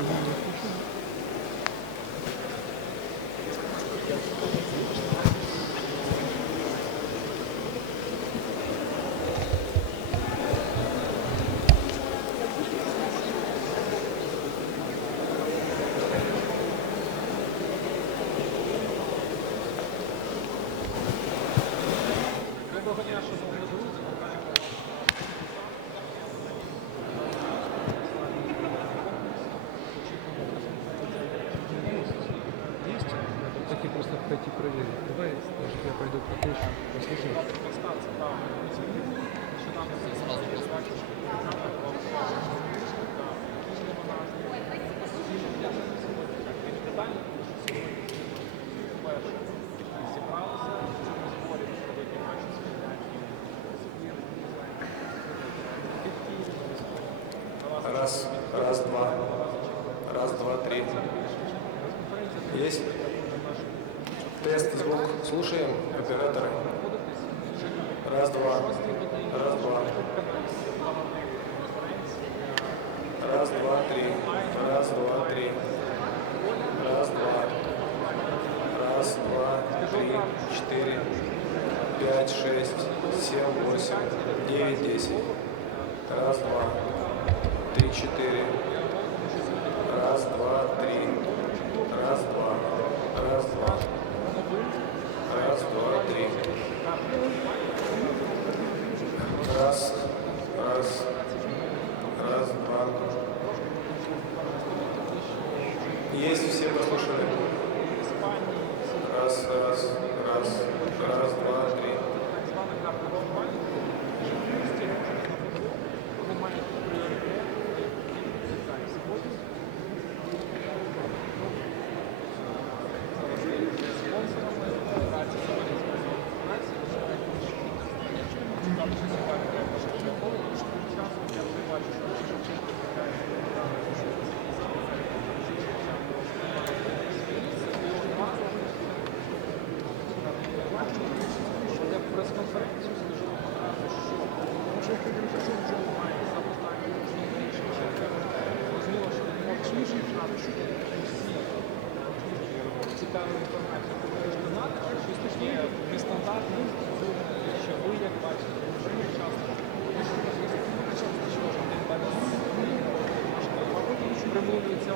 Amen. Есть? Тест, звук. Слушаем, операторы. Раз, два. Раз, два. Раз, два, три. Раз, два, три. Раз, два. Раз, два, три, четыре, пять, шесть, семь, восемь, девять, десять. Раз, два, три, четыре. Раз, два, три. Есть, все послушали. Раз, раз, раз, раз, два, три.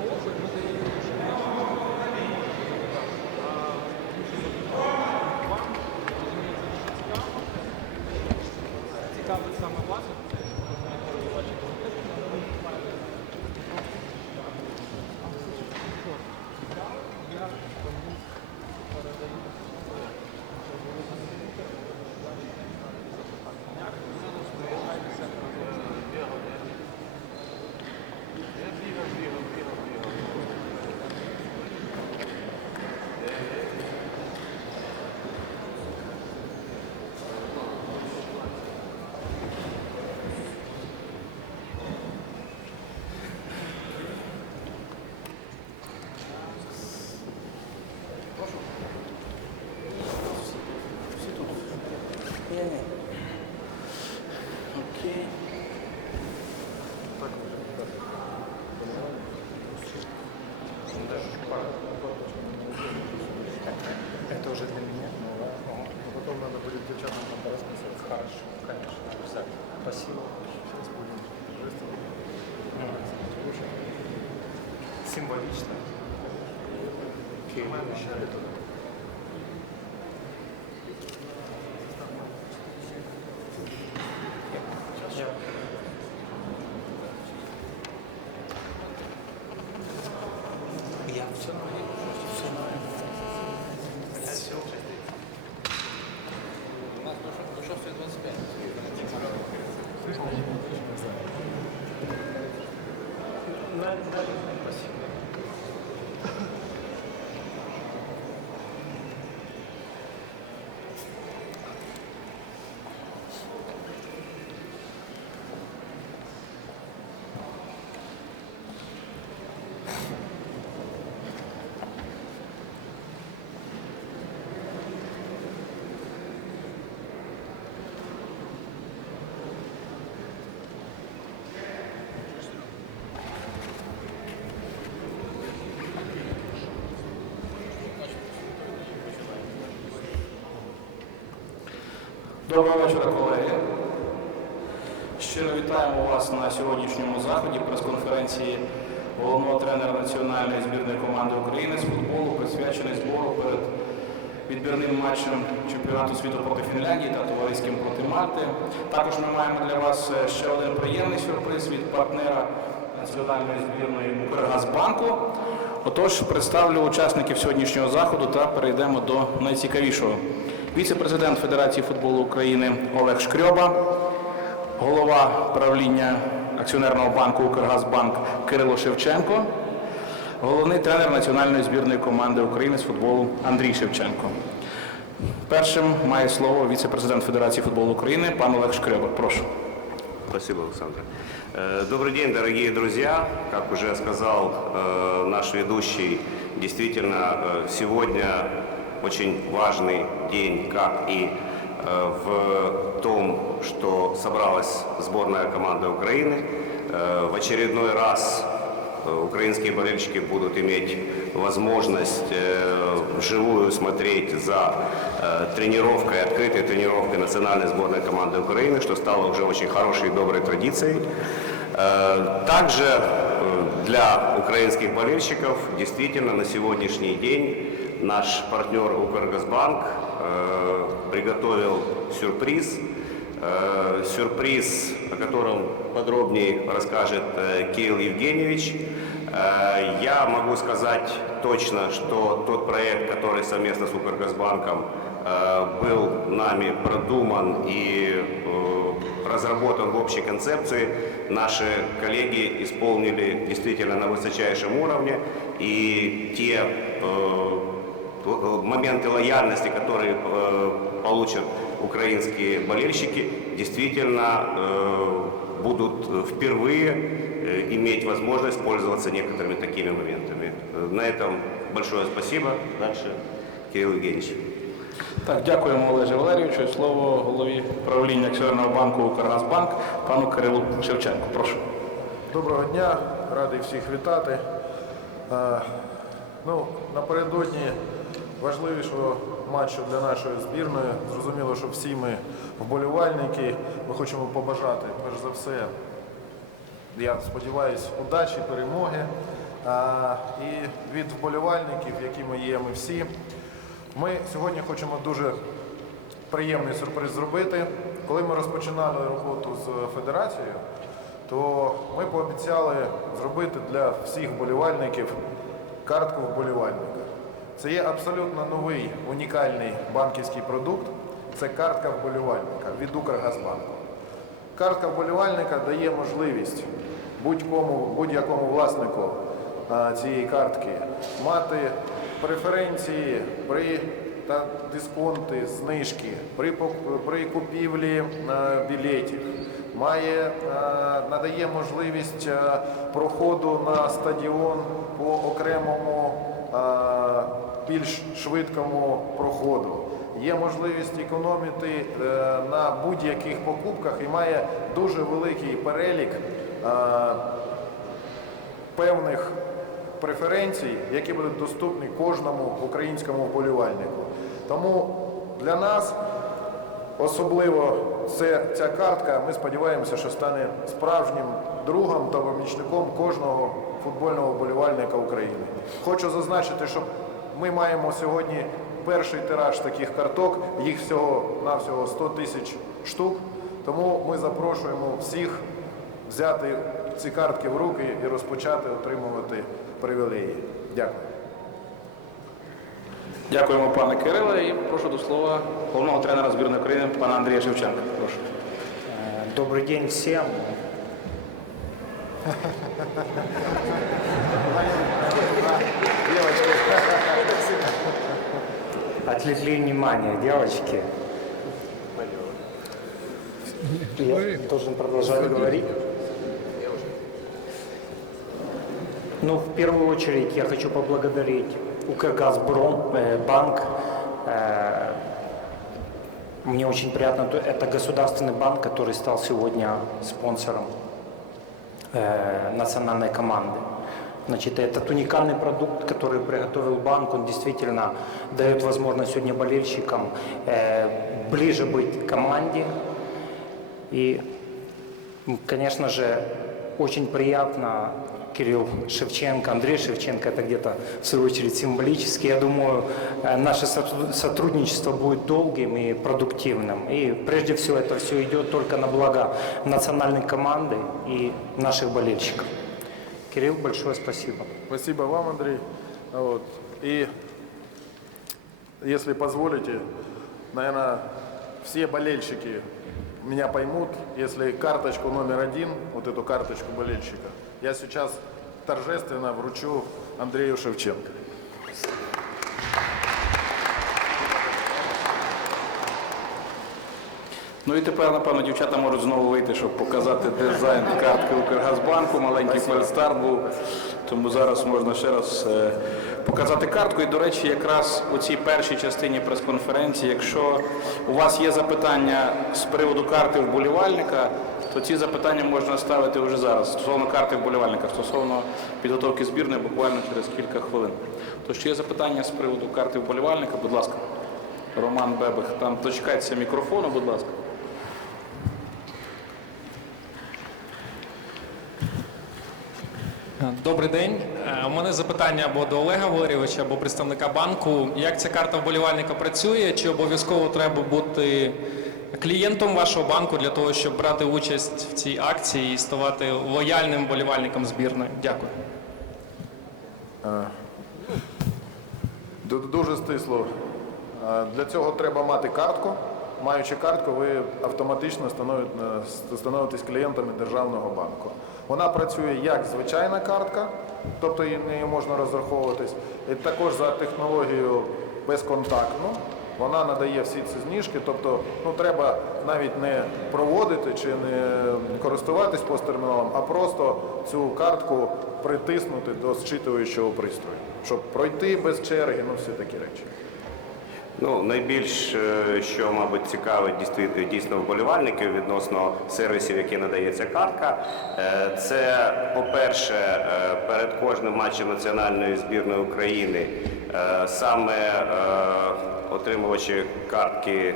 Yeah, I also Все все У Доброго вечора, колеги. Щиро вітаємо вас на сьогоднішньому заході прес-конференції головного тренера національної збірної команди України з футболу, присвячений збору перед відбірним матчем чемпіонату світу проти Фінляндії та товариським проти Мальти. Також ми маємо для вас е, ще один приємний сюрприз від партнера національної збірної Укргазбанку. Отож, представлю учасників сьогоднішнього заходу та перейдемо до найцікавішого Віце-президент Федерації футболу України Олег Шкрьоба, голова правління акціонерного банку Укргазбанк Кирило Шевченко, головний тренер національної збірної команди України з футболу Андрій Шевченко. Першим має слово віце-президент Федерації футболу України пан Олег Шкрьоба. Прошу. Спасибо, Александр. Э, Добрый день, дорогие друзья. Как уже сказал э, наш ведущий, действительно, э, сегодня Очень важный день, как и э, в том, что собралась сборная команда Украины. Э, В очередной раз э, украинские болельщики будут иметь возможность вживую смотреть за тренировкой, открытой тренировкой национальной сборной команды Украины, что стало уже очень хорошей и доброй традицией. Также для украинских болельщиков действительно на сегодняшний день наш партнер Укргазбанк э, приготовил сюрприз. Э, Сюрприз, о котором подробнее расскажет э, Кирилл Евгеньевич. Э, Я могу сказать точно, что тот проект, который совместно с Укргазбанком э, был нами продуман и э, разработан в общей концепции, наши коллеги исполнили действительно на высочайшем уровне. И те э, моменты лояльности, которые э, получат украинские болельщики, действительно э, будут э, впервые э, иметь возможность пользоваться некоторыми такими моментами. Э, На этом большое спасибо. Дальше Кирилл Евгеньевич. Так, дякуємо Олеже Валерійовичу. Слово голові правління Акціонерного банку Укргазбанк пану Кирилу Шевченку. Прошу. Доброго дня, радий всіх вітати. Е, Ну, напередодні важливішого матчу для нашої збірної. Зрозуміло, що всі ми вболівальники. Ми хочемо побажати, перш за все, я сподіваюся, удачі, перемоги. А, і від вболівальників, які ми є, ми всі. Ми сьогодні хочемо дуже приємний сюрприз зробити. Коли ми розпочинали роботу з федерацією, то ми пообіцяли зробити для всіх вболівальників картку вболівальника. Це є абсолютно новий унікальний банківський продукт. Це картка вболівальника від Укргазбанку. Картка вболівальника дає можливість будь-кому, будь-якому власнику цієї картки мати преференції при та дисконти, знижки при, при купівлі білетів. Має, надає можливість проходу на стадіон по окремому більш швидкому проходу. Є можливість економити е, на будь-яких покупках і має дуже великий перелік е, певних преференцій, які будуть доступні кожному українському вболівальнику. Тому для нас особливо це, ця картка, ми сподіваємося, що стане справжнім другом та помічником кожного футбольного вболівальника України. Хочу зазначити, що ми маємо сьогодні перший тираж таких карток, їх всього навсього 100 тисяч штук. Тому ми запрошуємо всіх взяти ці картки в руки і розпочати отримувати привілеї. Дякую. Дякуємо, пане Кириле, і прошу до слова головного тренера збірної України пана Андрія Шевченка. Прошу. Добрый день всем. Отвлекли внимание, девочки. Я должен продолжать говорить. Ну, в первую очередь я хочу поблагодарить Укргазбром, э, банк. Э, мне очень приятно, то- это государственный банк, который стал сегодня спонсором э, национальной команды. Значит, этот уникальный продукт, который приготовил банк, он действительно дает возможность сегодня болельщикам э, ближе быть к команде. И, конечно же, очень приятно Кирилл Шевченко, Андрей Шевченко, это где-то в свою очередь символически. Я думаю, э, наше сотруд- сотрудничество будет долгим и продуктивным. И прежде всего это все идет только на благо национальной команды и наших болельщиков. Кирилл, большое спасибо. Спасибо вам, Андрей. Вот. И если позволите, наверное, все болельщики меня поймут, если карточку номер один, вот эту карточку болельщика, я сейчас торжественно вручу Андрею Шевченко. Ну і тепер, напевно, дівчата можуть знову вийти, щоб показати дизайн картки Укргазбанку. Маленький перестарт був. Тому зараз можна ще раз е, показати картку. І, до речі, якраз у цій першій частині прес-конференції, якщо у вас є запитання з приводу карти вболівальника, то ці запитання можна ставити вже зараз стосовно карти вболівальника, стосовно підготовки збірної буквально через кілька хвилин. Тож, є запитання з приводу карти вболівальника, будь ласка. Роман Бебех, там дочекайтеся мікрофону, будь ласка. Добрий день. Е, У мене запитання або до Олега Валерійовича, або представника банку. Як ця карта вболівальника працює? Чи обов'язково треба бути клієнтом вашого банку для того, щоб брати участь в цій акції і ставати лояльним вболівальником збірної? Дякую. Дуже стисло. Е, Для цього треба мати картку. Маючи картку, ви автоматично е, становитесь клієнтами державного банку. Вона працює як звичайна картка, тобто нею можна розраховуватись, і також за технологією безконтактну. Вона надає всі ці знижки, тобто ну, треба навіть не проводити чи не користуватись посттерміналом, а просто цю картку притиснути до зчитуючого пристрою, щоб пройти без черги, ну всі такі речі. Ну, найбільш, е, що, мабуть, цікавить дійсно- вболівальників відносно сервісів, які надає ця картка, е, це, по-перше, е, перед кожним матчем національної збірної України саме отримувачі картки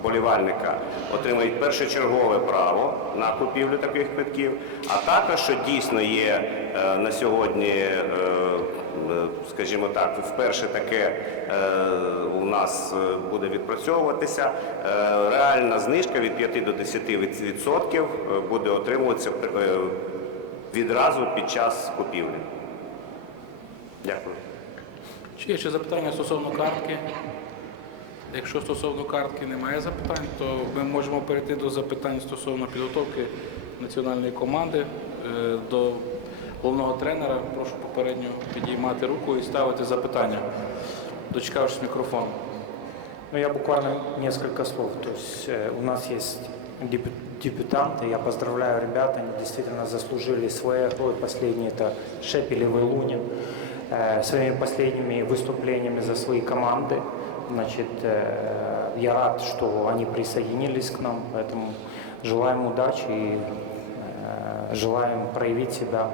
вболівальника отримають першочергове право на купівлю таких квитків, а також, що дійсно є на сьогодні скажімо так, вперше таке е, у нас е, буде відпрацьовуватися. Е, Реальна знижка від 5 до 10% відсотків е, буде отримуватися відразу під час купівлі. Дякую. Чи є ще запитання стосовно картки? Якщо стосовно картки немає запитань, то ми можемо перейти до запитань стосовно підготовки національної команди до головного тренера. Прошу попередньо підіймати руку і ставити запитання, дочекавшись мікрофону. Ну, я буквально несколько слов. То есть э, у нас есть дебю- дебютанты, я поздравляю ребят, они действительно заслужили своего. Последний это Шепелев и Лунин. Э, своими последними выступлениями за свои команды. Значит, э, я рад, что они присоединились к нам, поэтому желаем удачи и э, желаем проявить себя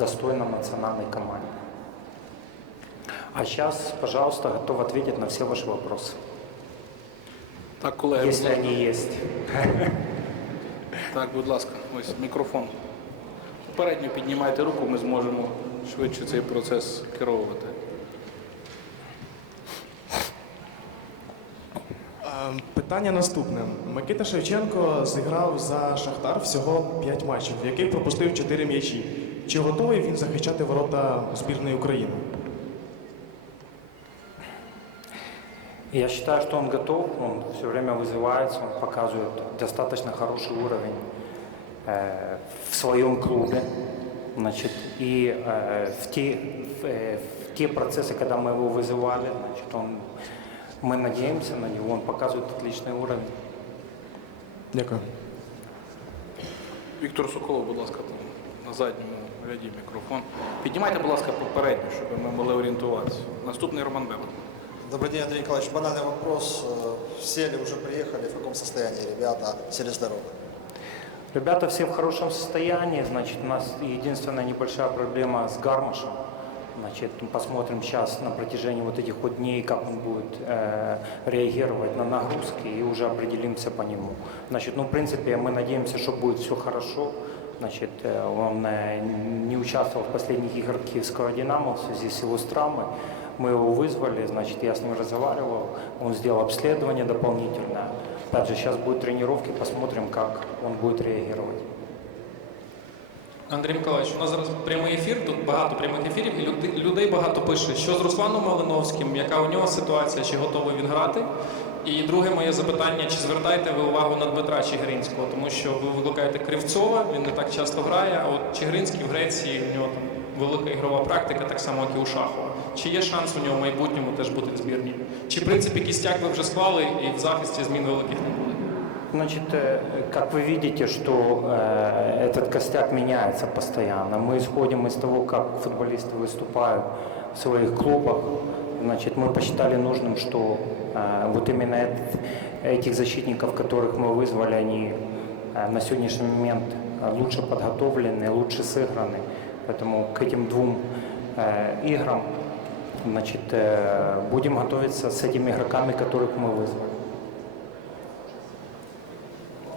достойно национальной команде. А сейчас, пожалуйста, готов ответить на все ваши вопросы. Так, колеги, будь Если ласка. они есть. Так, будь ласка, ось мікрофон. Попередньо піднімайте руку, ми зможемо швидше цей процес керовувати. Е, Питання наступне. Микита Шевченко зіграв за Шахтар всього 5 матчів, в яких пропустив 4 м'ячі. Чи готовий він захищати ворота збірної України? Я считаю, что он готов, он все время вызывается, он показывает достаточно хороший уровень э, в своем клубе. Значит, и э, в, те, в, э, в те процессы, когда мы его вызывали, значит, он, мы надеемся на него, он показывает отличный уровень. Дякую. Віктор Соколов, будь ласка, там на задньому ряді мікрофон. Піднімайте, будь ласка, попередньо, щоб ми могли орієнтуватися. Наступний Роман Бебер. Добрый день, Андрей Николаевич. Банальный вопрос. Э, Все ли уже приехали? В каком состоянии ребята? Все ли здоровы? Ребята все в хорошем состоянии, значит, у нас единственная небольшая проблема с гармошем. Значит, мы посмотрим сейчас на протяжении вот этих вот дней, как он будет э, реагировать на нагрузки и уже определимся по нему. Значит, ну, в принципе, мы надеемся, что будет все хорошо. Значит, э, он э, не участвовал в последних играх Киевского «Динамо» в связи с его с травмой. Мы его вызвали, значит, я с ним разговаривал, он сделал обследование дополнительное. Опять же, сейчас будут тренировки, посмотрим, как он будет реагировать. Андрій Миколаївич, у нас зараз прямий ефір, тут багато прямих ефірів, і люди- людей багато пише, що з Русланом Малиновським, яка у нього ситуація, чи готовий він грати. І друге моє запитання, чи звертаєте ви увагу на Дмитра Чигиринського, тому що ви викликаєте Кривцова, він не так часто грає, а от Чигиринський в Греції, у нього там велика ігрова практика, так само, як і у Шахова. Чи є шанс у нього в майбутньому теж бути в збірні? Чи в принципі кістяк ви вже склали і в захисті змін великих не буде? Значит, э, как вы видите, что э, этот костяк меняется постоянно. Мы исходим из того, как футболисты выступают в своих клубах. Значит, мы посчитали нужным, что э, вот именно эт- этих защитников, которых мы вызвали, они э, на сегодняшний момент э, лучше подготовлены, лучше сыграны. Поэтому к этим двум э, играм значит, э, будем готовиться с этими игроками, которых мы вызвали.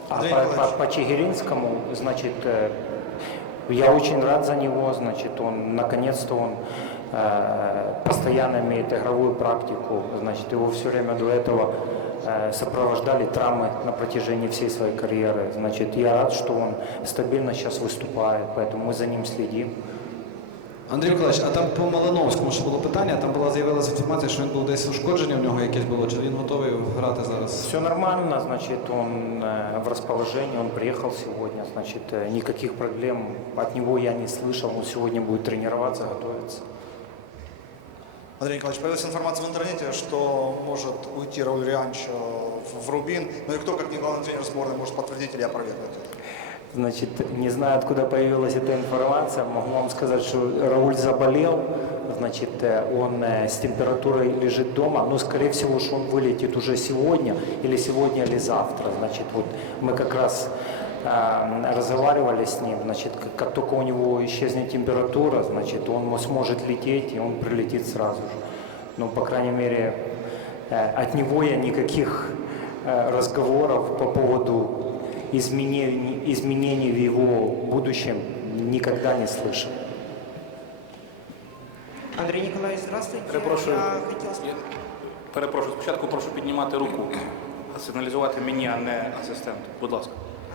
А Андрей по, по, Николаевич. по Чигиринскому, значит, э, я очень рад за него, значит, он, наконец-то он э, постоянно имеет игровую практику, значит, его все время до этого э, сопровождали травмы на протяжении всей своей карьеры, значит, я рад, что он стабильно сейчас выступает, поэтому мы за ним следим. Андрій Миколаївич, а там по Малиновському ще було питання, там була з'явилася інформація, що він був десь ушкодження в нього якесь було, чи він готовий грати зараз? Все нормально, значит, он э, в расположении, он приехал сегодня, значит, э, никаких проблем от него я не слышал, он сегодня будет тренироваться, готовиться. Андрей Николаевич, появилась информация в интернете, что может уйти Рауль Рианч э, в- в Рубин. Ну и кто, как не главный тренер сборной, может подтвердить или опровергнуть это? Значит, не знаю, откуда появилась эта информация, могу вам сказать, что Рауль заболел, значит, э, он э, с температурой лежит дома, но, скорее всего, что он вылетит уже сегодня, или сегодня, или завтра, значит, вот мы как раз э, разговаривали с ним, значит, как, как только у него исчезнет температура, значит, он мо- сможет лететь, и он прилетит сразу же. Ну, по крайней мере, э, от него я никаких э, разговоров по поводу изменений, изменений в его будущем никогда не слышал. Андрей Николаевич, здравствуйте. Перепрошую. Я хотел сп- Я перепрошую, спочатку прошу піднімати руку, сигналізувати мені, а не асистенту. Будь ласка.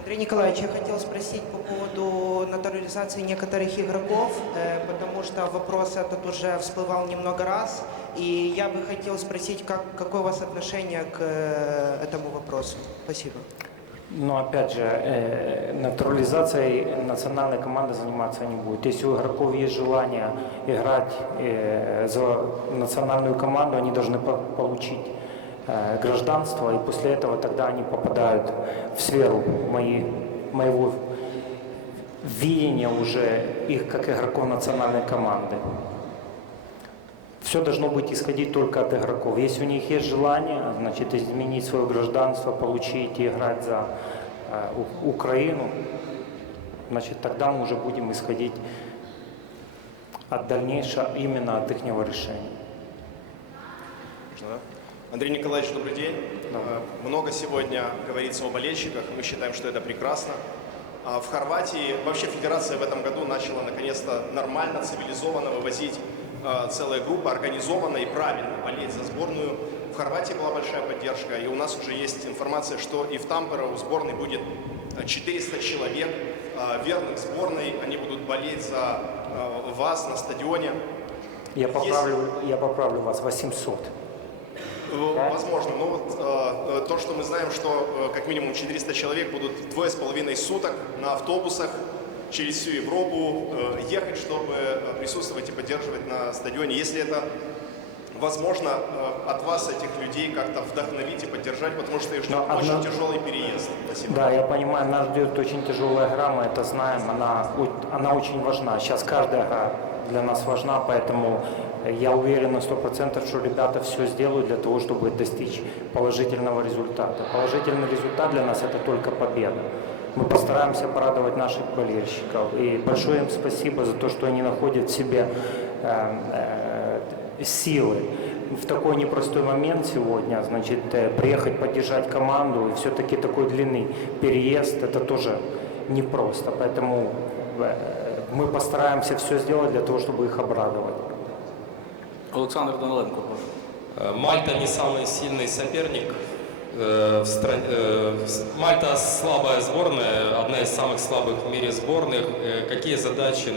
Андрей Николаевич, я хотел спросить по поводу натурализации некоторых игроков, э, потому что вопрос этот уже всплывал немного раз, и я бы хотел спросить, как, какое у вас отношение к э, этому вопросу. Спасибо. Но опять же, э, натурализацией национальной команды заниматься не будет. Если у игроков есть желание играть э, за национальную команду, они должны по- получить э, гражданство, и после этого тогда они попадают в сферу моей, моего видения уже их как игроков национальной команды. Все должно быть исходить только от игроков. Если у них есть желание, значит, изменить свое гражданство, получить и играть за э, Украину, значит, тогда мы уже будем исходить от дальнейшего именно от их решения. Можно, да? Андрей Николаевич, добрый день. Э, Много сегодня говорится о болельщиках, мы считаем, что это прекрасно. А В Хорватии вообще федерация в этом году начала наконец-то нормально, цивилизованно вывозить э, целая группа, организованно и правильно болеть за сборную. В Хорватии была большая поддержка, и у нас уже есть информация, что и в Тампере у сборной будет э, 400 человек, э, верных сборной, они будут болеть за вас на стадионе. Я поправлю, я поправлю вас, 800. Э, Возможно, но вот э, э, то, что мы знаем, что как минимум 400 человек будут двое с половиной суток на автобусах через всю Европу ехать, чтобы присутствовать и поддерживать на стадионе. Если это возможно, от вас этих людей как-то вдохновить и поддержать, потому что их ждет Но очень одна- тяжелый переезд. Спасибо. Да, я понимаю, нас ждет очень тяжелая игра, мы это знаем, она, она очень важна. Сейчас каждая игра для нас важна, поэтому я уверен на 100%, что ребята все сделают для того, чтобы достичь положительного результата. Положительный результат для нас это только победа. Мы постараемся порадовать наших болельщиков. И большое им спасибо за то, что они находят в себе э, э, силы в такой непростой момент сегодня, значит, э, приехать поддержать команду, и все-таки такой длинный переезд, это тоже непросто. Поэтому э, мы постараемся все сделать для того, чтобы их обрадовать. Олександр Даниленко, прошу. Э, Мальта не самый сильный соперник. э, в стране. э, Мальта слабая сборная, одна из самых слабых в мире сборных. Какие задачи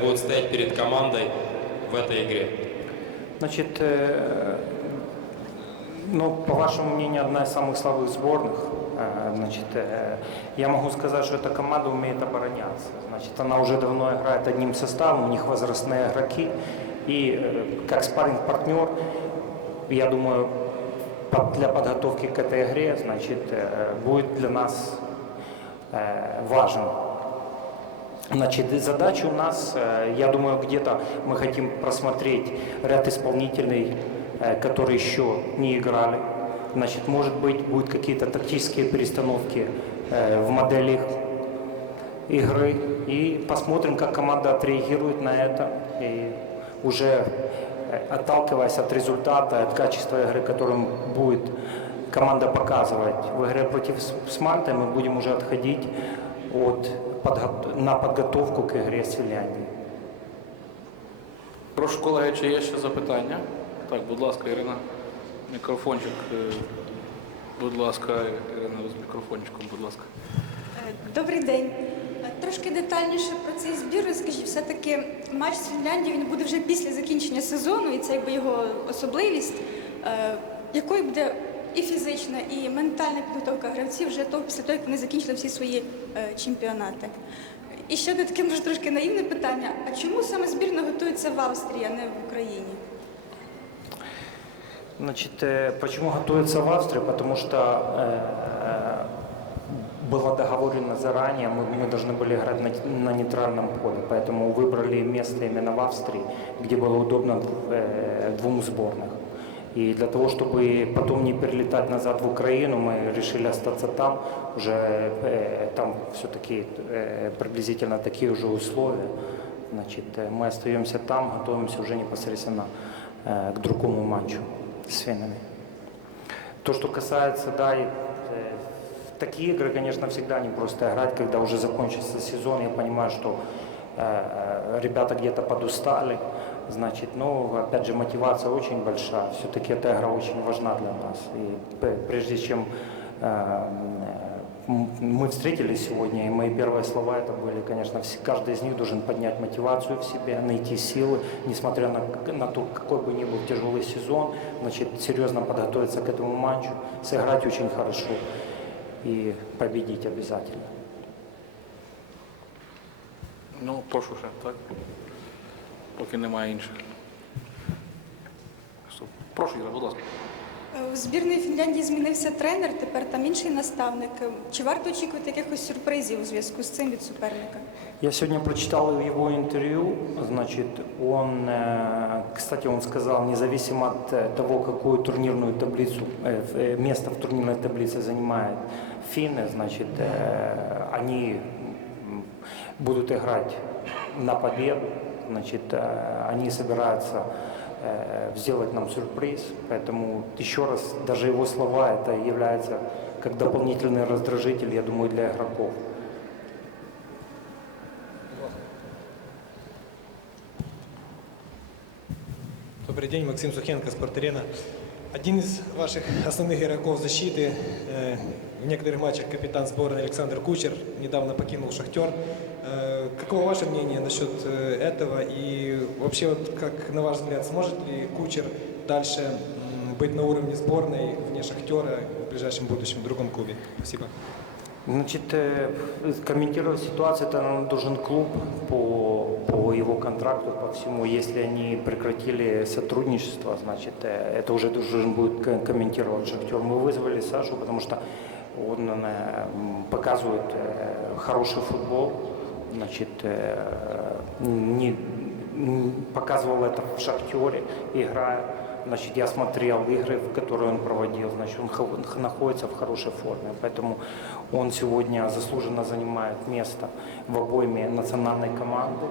будут стоять перед командой в этой игре? Значит, ну, по вашему мнению, одна из самых слабых сборных. Значит, я могу сказать, что эта команда умеет обороняться. Значит, она уже давно играет одним составом, у них возрастные игроки. И э, как спарринг-партнер, я думаю, для подготовки к этой игре, значит, э, будет для нас э, важен. Значит, задача у нас, я думаю, где-то мы хотим просмотреть ряд исполнителей, которые еще не играли. Значит, может быть, будут какие-то тактические перестановки э, в моделях игры. И посмотрим, как команда отреагирует на это. И уже э, отталкиваясь от результата, от качества игры, которым будет команда показывать в игре против С- с Мальтой, мы будем уже отходить от подго- на подготовку к игре с Финляндией. Прошу, колеги, чи є ще запитання? Так, будь ласка, Ірина. Мікрофончик. е, Будь ласка, Ірина, з мікрофончиком, будь ласка. Е, Добрий день. Е, Трошки детальніше про цей збір розкажіть. Все-таки матч з Фінляндією він буде вже після закінчення сезону, і це якби його особливість. Якою буде і фізична, і ментальна підготовка гравців вже того, після того, як вони закінчили всі свої чемпіонати. І ще таке, може, трошки наївне питання. А чому саме збірна готується в Австрії, а не в Україні? Значит, э, почему готовится в Австрии? Потому что э, э, было договорено заранее, мы, мы должны были играть на, на нейтральном поле, поэтому выбрали место именно в Австрии, где было удобно э, двум сборных. И для того, чтобы потом не перелетать назад в Украину, мы решили остаться там. Уже э, там все-таки э, приблизительно такие уже условия. Значит, э, мы остаемся там, готовимся уже непосредственно э, к другому матчу с финнами. То, что касается, да, и, э, в такие игры, конечно, всегда непросто играть, когда уже закончился сезон. Я понимаю, что э, э, ребята где-то подустали, значит, ну, опять же, мотивация очень большая. Все-таки эта игра очень важна для нас. И п- прежде чем э, м, мы встретились сегодня, и мои первые слова это были, конечно, вс- каждый из них должен поднять мотивацию в себе, найти силы, несмотря на, к- на то, какой бы ни был тяжелый сезон, значит, серьезно подготовиться к этому матчу, сыграть очень хорошо и победить обязательно. Ну, прошу ще, так? Поки немає інших. Стоп. Прошу, Іра, будь ласка. Е, У збірної Фінляндії змінився тренер, тепер там інший наставник. Е, Чи варто очікувати якихось сюрпризів у зв'язку з цим від суперника? Я сегодня прочитал его интервью, значит, он, э, кстати, он сказал, независимо от э, того, какую турнирную таблицу, э, в- э, место в турнирной таблице занимает финны, значит, э, они м, будут играть на победу, значит, э, они собираются э, сделать нам сюрприз, поэтому еще раз, даже его слова, это является как дополнительный раздражитель, я думаю, для игроков. Добрый день, Максим Сухенко, Спорт-Арена. Один из ваших основных игроков защиты, э, в некоторых матчах капитан сборной Александр Кучер, недавно покинул «Шахтер». Э, каково ваше мнение насчет э, этого? И вообще, вот, как на ваш взгляд, сможет ли Кучер дальше м, быть на уровне сборной вне «Шахтера» в ближайшем будущем в другом клубе? Спасибо. Значит, э, комментировать ситуацию это наверное, должен клуб по, по его контракту, по всему. Если они прекратили сотрудничество, значит, э, это уже должен будет ко- комментировать Шахтер. Мы вызвали Сашу, потому что он э, м, показывает э, хороший футбол, значит, э, не, м, показывал это в Шахтере, играя. Значит, я смотрел игры, в которые он проводил, значит, он хо- находится в хорошей форме, поэтому он сегодня заслуженно занимает место в обойме национальной команды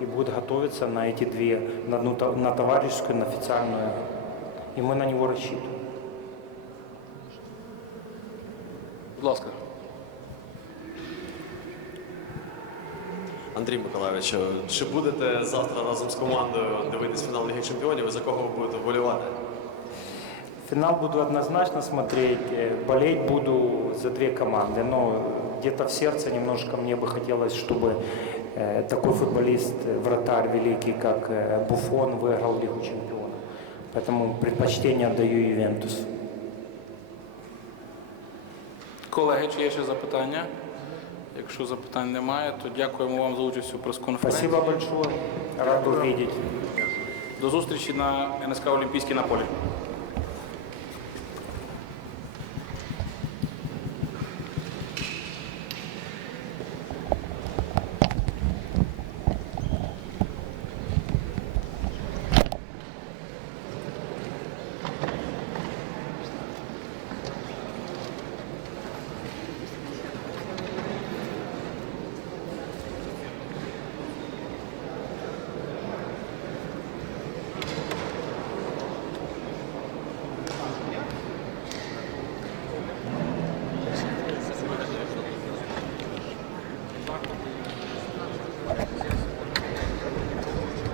и будет готовиться на эти две, на, одну, то- на товарищескую, на официальную игру. И мы на него рассчитываем. Будь ласка. Андрій Миколаївич, чи будете завтра разом з командою дивитись фінал Ліги Чемпіонів і за кого ви будете вболівати? Финал буду однозначно смотреть, э, болеть буду за две команды, но где-то в сердце немножко мне бы хотелось, чтобы э, такой футболист, э, вратарь великий, как э, Буфон, выиграл Лигу Чемпионов. Поэтому предпочтение отдаю Ювентусу. Колеги, чи є ще запитання? Якщо запитань немає, то дякуємо вам за участь у прес-конференції. Спасибо большое. Рад увидеть. До зустрічі на НСК Олімпійській на полі.